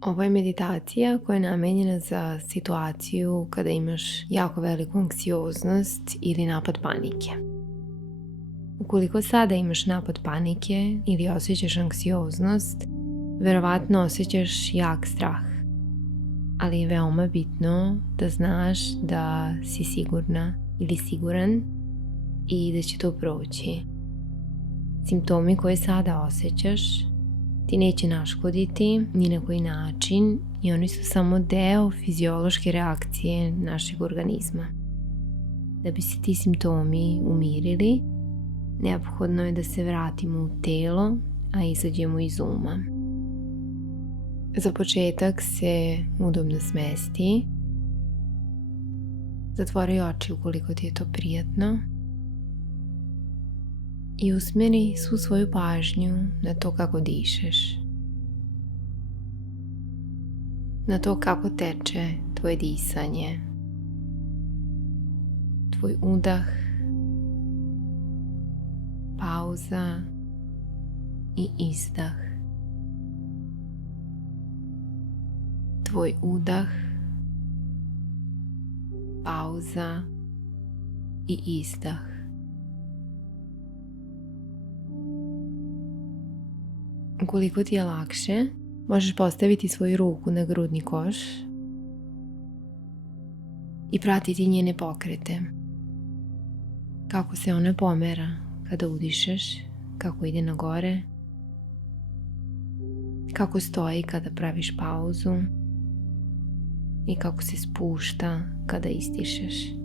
Ovo je meditacija koja je namenjena za situaciju kada imaš jako veliku anksioznost ili napad panike. Ukoliko sada imaš napad panike ili osjećaš anksioznost, verovatno osjećaš jak strah. Ali je veoma bitno da znaš da si sigurna ili siguran i da će to proći. Simptomi koje sada osjećaš ti neće naškoditi ni na koji način i oni su samo deo fiziološke reakcije našeg organizma. Da bi se ti simptomi umirili, neophodno je da se vratimo u telo, a izađemo iz uma. Za početak se udobno smesti. Zatvori oči ukoliko ti je to prijatno. I usmjeri svu svoju pažnju na to kako dišeš. Na to kako teče tvoje disanje. Tvoj udah, pauza i izdah. Tvoj udah, pauza i izdah. Ukoliko ti je lakše, možeš postaviti svoju ruku na grudni koš i pratiti njene pokrete. Kako se ona pomera kada udišeš, kako ide na gore, kako stoji kada praviš pauzu i kako se spušta kada izdišeš.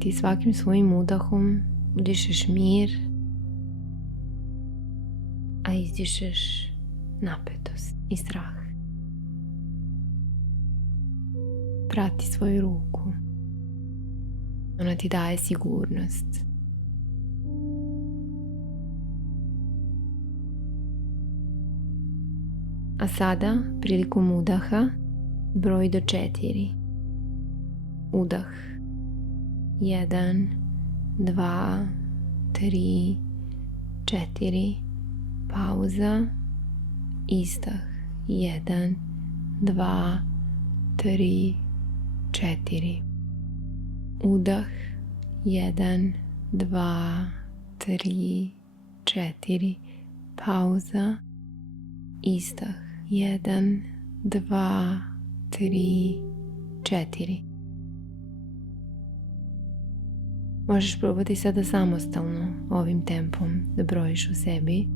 Ti svakim svojim udahom udišeš mir, a izdišeš napetost i strah. Prati svoju ruku. Ona ti daje sigurnost. A sada, prilikom udaha, broj do 4. Udah. 1, 2, 3, 4. Pauza. Izdah. 1, 2, 3, 4. Udah. 1, 2, 3, 4. Pauza. Izdah. 1, 2, 3, 4. Možeš probati sada samostalno ovim tempom da brojiš u sebi.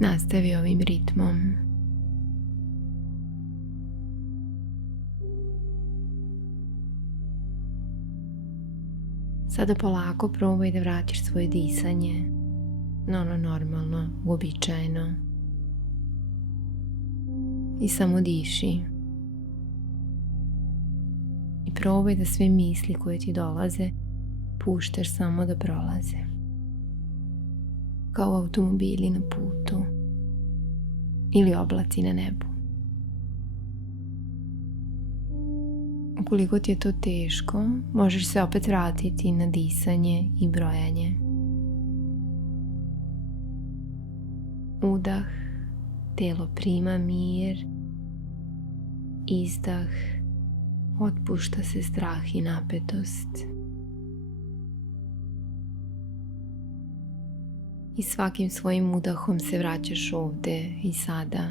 Nastavi ovim ritmom. Sada polako probaj da vratiš svoje disanje na ono normalno, uobičajeno. I samo diši. I probaj da sve misli koje ti dolaze puštaš samo da prolaze. Kao automobili na putu ili oblaci na nebu. Ukoliko ti je to teško, možeš se opet vratiti na disanje i brojanje. Udah, telo prima mir. Izdah, otpušta se strah i napetost. I svakim svojim udahom se vraćaš ovde i sada.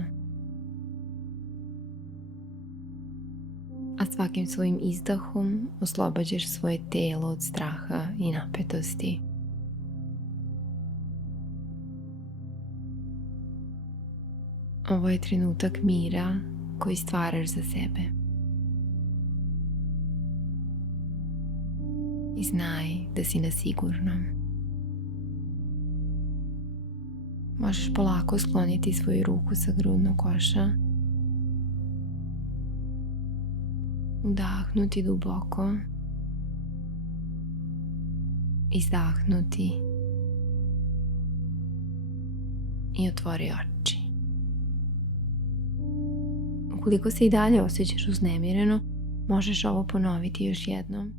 A svakim svojim izdahom oslobađaš svoje telo od straha i napetosti. Ovo je trenutak mira koji stvaraš za sebe. I znaj da si na sigurnom. Možeš polako skloniti svoju ruku sa grudnog koša. Udahnuti duboko. Izdahnuti. I otvori oči. Ukoliko se i dalje osjećaš uznemireno, možeš ovo ponoviti još jednom.